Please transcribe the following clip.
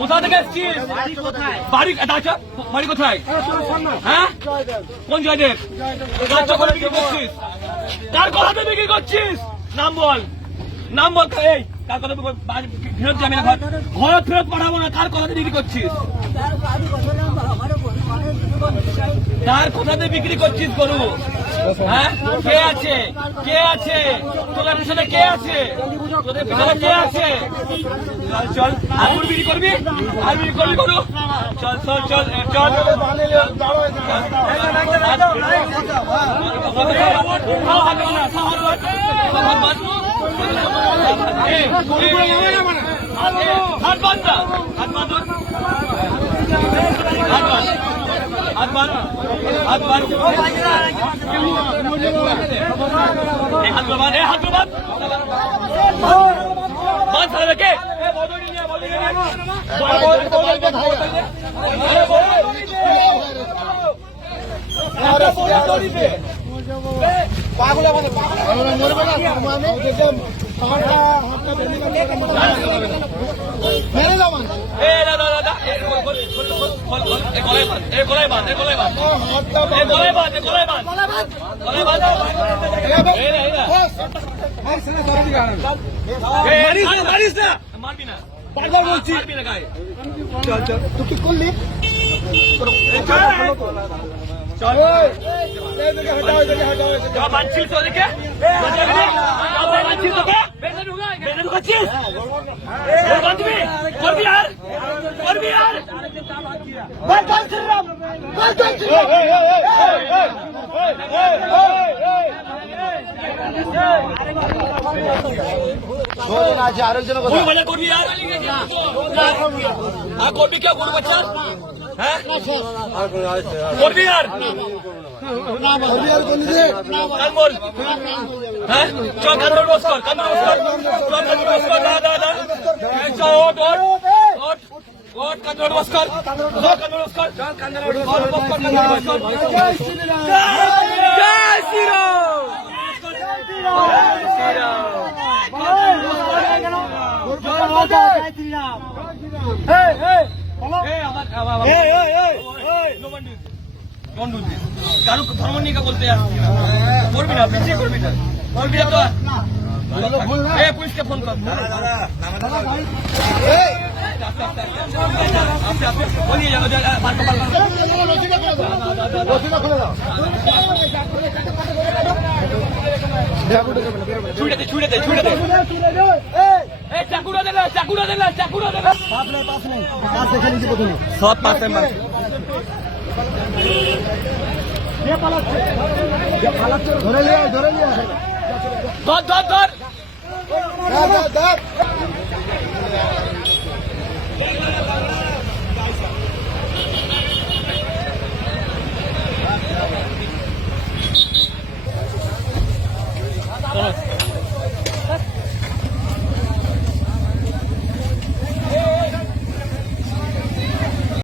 কোথা থেকে এসছিস? বাড়ি কোথায়? হ্যাঁ, কোন জয়দেব? বিক্রি করছিস? কার কথাতে বিক্রি করছিস? নাম বল, নাম বল। এই কার কথা ফেরত যাবে না, ঘর ফেরত পাঠাবো না। কার কথাতে বিক্রি করছিস? কার কথাতে বিক্রি করছিস গরু? হ্যাঁ, কে আছে? কে আছে তোদের পিছনে? কে আছে তোদের পিছনে? কে আছে? চল, আর বিক্রি করবি? আর বিক্রি করবি গরু? চল চল চল চল। হাত বাঁধ না, হাত বাঁধ, হাত বাঁধ, হাত বাঁধ, হাত বাঁধ, হাত বাঁধ, বাঁধ সারা কে? পাগলা মরবে মারবি না, পাগল বলছি। চল চল, তুই কি করলি? বাঁধছিস ওদেরকে? বাঁধছিস তোকে? বেঁধে ঢুকাচ্ছিস? বাঁধবি? করবি আর? করবি আর? করবি আর? করবি কে? গরু বাচ্চা? হ্যাঁ, করবি আর? হ্যাঁ, চল কান্দর বস কর, কান্দর বস কর, চল কান্দর বস কর, দাদা ওট ওট ওট ওট, কান্দর বস কর, কান্দর বস কর, কান্দর বস কর, কান্দর বস কর। জয় শ্রীরাম, জয় শ্রীরাম, জয় শ্রীরাম। কারো ধর্ম নিয়ে বলতে আসছি না, করবি না, পিছিয়ে করবি না, করবি না তো। পুলিশকে ফোন কর। ছুড়ে দে, ছুড়ে দে, ছুড়ে দে, চাকুরা দেবে, চাকুরা দেবে, চাকুরা দেবে। সব পাশে ধরে লিয়া, ধরে লিয়া, ধর ধর ধর, ধর।